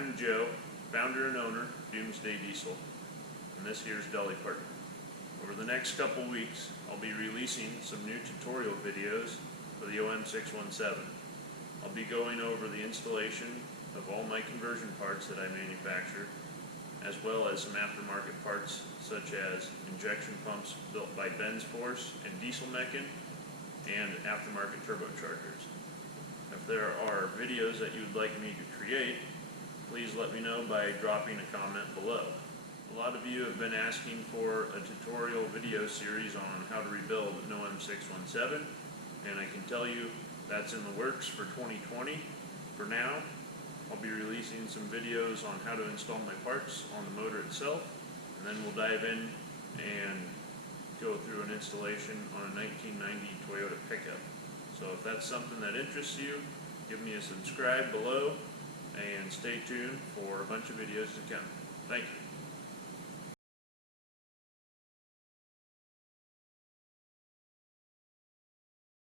I'm Joe, founder and owner of Doomsday Diesel, and this here's Dolly Parton. Over the next couple weeks, I'll be releasing some new tutorial videos for the OM617. I'll be going over the installation of all my conversion parts that I manufacture, as well as some aftermarket parts such as injection pumps built by Ben's Force and dieselmeken, and aftermarket turbochargers. If there are videos that you'd like me to create, please let me know by dropping a comment below. A lot of you have been asking for a tutorial video series on how to rebuild an OM617, and I can tell you that's in the works for 2020. For now, I'll be releasing some videos on how to install my parts on the motor itself, and then we'll dive in and go through an installation on a 1990 Toyota pickup. So if that's something that interests you, give me a subscribe below and stay tuned for a bunch of videos to come. Thank you.